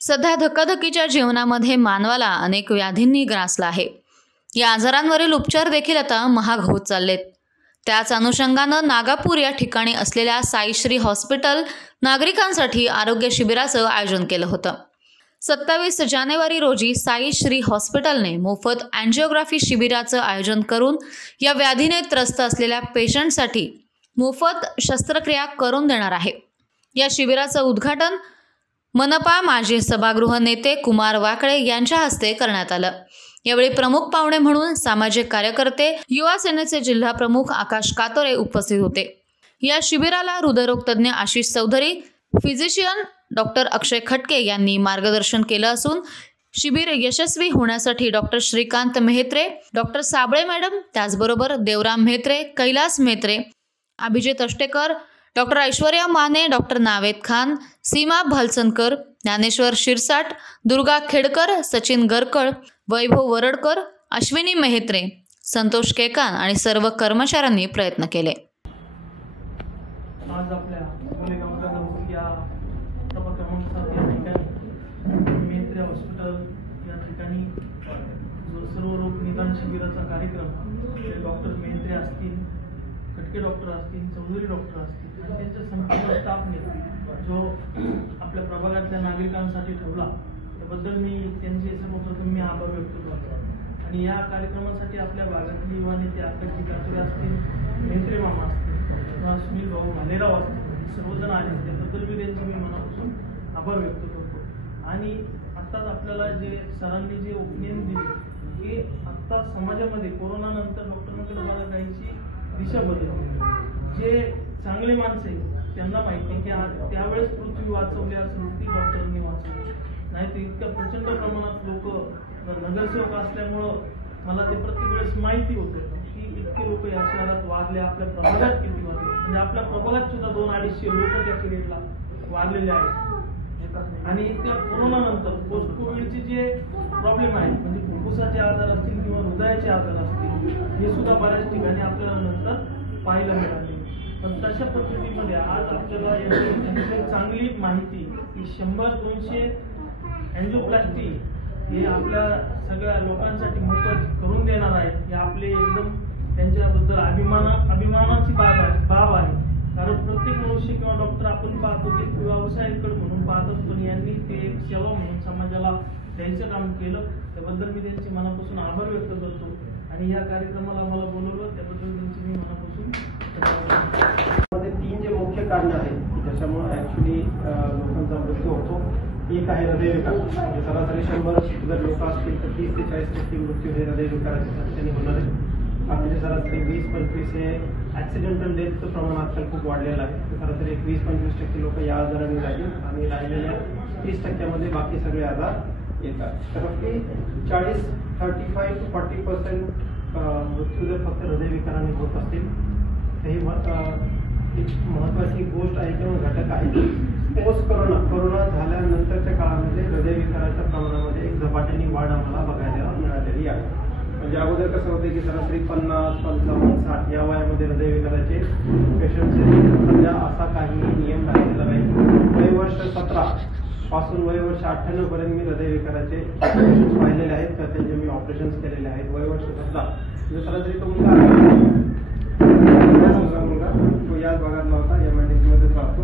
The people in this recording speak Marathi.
सध्या धकाधकीच्या जीवनामध्ये मानवाला अनेक व्याधींनी ग्रासला आहे। या आजारांवरील उपचार देखील आता महाग होत चाललेत। त्याच अनुषंगानं नागापूर या ठिकाणी असलेल्या साईश्री हॉस्पिटल नागरिकांसाठी आरोग्य शिबिराचं आयोजन केलं होतं। 27 जानेवारी रोजी साईश्री हॉस्पिटलने मोफत अँजिओग्राफी शिबिराचं आयोजन करून या व्याधीने त्रस्त असलेल्या पेशंटसाठी मोफत शस्त्रक्रिया करून देणार आहे। या शिबिराचं उद्घाटन मनपा माजी सभागृह नेते कुमार वाकळे यांच्या हस्ते करण्यात आलं। यावेळी प्रमुख पाहुणे म्हणून सामाजिक कार्यकर्ते, युवा सेनेचे जिल्हा प्रमुख आकाश कातोरे उपस्थित होते। या शिबिराला हृदयरोग तज्ञ आशिष चौधरी, फिजिशियन डॉक्टर अक्षय खटके यांनी मार्गदर्शन केलं असून शिबिर यशस्वी होण्यासाठी doctor Shrikant Mehtre, doctor Sable madam, त्याचबरोबर देवराम मेहत्रे, कैलास मेहत्रे, अभिजित अष्टेकर, डॉक्टर ऐश्वर्या माने, डॉक्टर नावेद खान, सीमा भालसनकर, ज्ञानेश्वर शिरसाट, दुर्गा खेडकर, सचिन गरकळ, वैभव वरडकर, अश्विनी मेहत्रे, संतोष केकान आणि सर्व कर्मचाऱ्यांनी प्रयत्न केले। आज आपल्या गोलेगाव या प्रभाग क्रमांक 7 या ठिकाणी मेहत्रे हॉस्पिटल या ठिकाणी जो सर्व रोग निदान शिबिराचा कार्यक्रम डॉक्टर मेहत्रे असतील, खटके डॉक्टर असतील, चौधरी डॉक्टर असतील आणि त्यांच्या संपूर्ण स्टाफने जो आपल्या प्रभागातल्या नागरिकांसाठी ठेवला त्याबद्दल मी त्यांचे सर्वप्रथम आभार व्यक्त करतो। आणि या कार्यक्रमासाठी आपल्या भागातील युवा नेते आकाशजी कातोरे असतील, मेहत्रे मामा असतील किंवा सुनील भाऊ भालेराव असतील, सर्वजण आले त्याबद्दल मी त्यांचे मनापासून आभार व्यक्त करतो। आणि आत्ताच आपल्याला जे सरांनी जे ओपिनियन दिली की आत्ता समाजामध्ये कोरोना नंतर डॉक्टरांकडे बघा जायची दिशा बदलली। जे चांगले माणसं आहेत त्यांना माहिती आहे की त्यावेळेस पृथ्वी वाचवली असेल ती डॉक्टरांनी वाचवली नाही तर इतक्या प्रचंड प्रमाणात लोक नगरसेवक असल्यामुळं मला ते प्रत्येक वेळेस माहिती होतं की इतके लोक या शहरात वारले, आपल्या प्रभागात किती वारले, म्हणजे आपल्या प्रभागात सुद्धा 200-250 लोक त्या पिरियडला वारलेले आहेत। आणि त्या कोरोना नंतर पोस्ट कोविडचे जे प्रॉब्लेम आहेत म्हणजे फुफ्फुसाचे आजार असतील किंवा हृदयाचे आजार असतील हे सुद्धा बऱ्याच ठिकाणी आपल्याला नंतर पाहायला मिळाले। पण तशा पद्धतीमध्ये आज आपल्याला याची चांगली माहिती की 100-200 अँजिओप्लास्टी हे आपल्या सगळ्या लोकांसाठी मोफत करून देणार आहे। हे आपले एकदम त्यांच्याबद्दल अभिमानाची बाब आहे। कारण प्रत्येक मनुष्य किंवा डॉक्टर आपण पाहतो की व्यवसायाकडे म्हणून पाहतात, पण यांनी ते एक सेवा म्हणून समाजाला द्यायचं काम केलं त्याबद्दल मी त्यांचे मनापासून आभार व्यक्त करतो। आणि या कार्यक्रमाला मला बोलवलं त्याबद्दल त्यांचे मी मनापासून 3 जे मुख्य कारण आहेत ज्याच्यामुळे ऍक्च्युली लोकांचा मृत्यू होतो। एक आहे हृदयविकार, म्हणजे सरासरी 100 जर लोक असतील तर 30 ते 40% मृत्यू हे हृदयविकाराच्या साथीने होणार आहे। आपले सरासरी 20-25 हे ऍक्सिडेंटल डेथचं प्रमाण आजकाल खूप वाढलेलं आहे। सरासरी 20-25% लोक या आजाराने जातील आणि राहिलेल्या 30% बाकी सगळे आजार येतात। तर आपली 35 to 40% मृत्यू जर फक्त हृदयविकाराने होत असतील तर ही एक महत्त्वाची गोष्ट आहे किंवा घटक आहे। पोस्ट कोरोना झाल्यानंतरच्या काळामध्ये हृदयविकाराच्या प्रमाणामध्ये एक झपाट्याने वाढ आम्हाला बघायला मिळालेली आहे। म्हणजे अगोदर कसं होतं की सरासरी 50, 55, 60 या वयामध्ये हृदयविकाराचे पेशंट्स सध्या असा काही नियम घातलेला नाही। वयवर्ष 17 पासून वयवर्ष 98 पर्यंत मी हृदयविकाराचे पेशंट्स पाहिलेले आहेत तर त्यांचे मी ऑपरेशन्स केलेले आहेत। वयवर्ष 17 म्हणजे सरासरी तो मुलगा तो याच भागातला होता, MIDC मध्येच राहतो।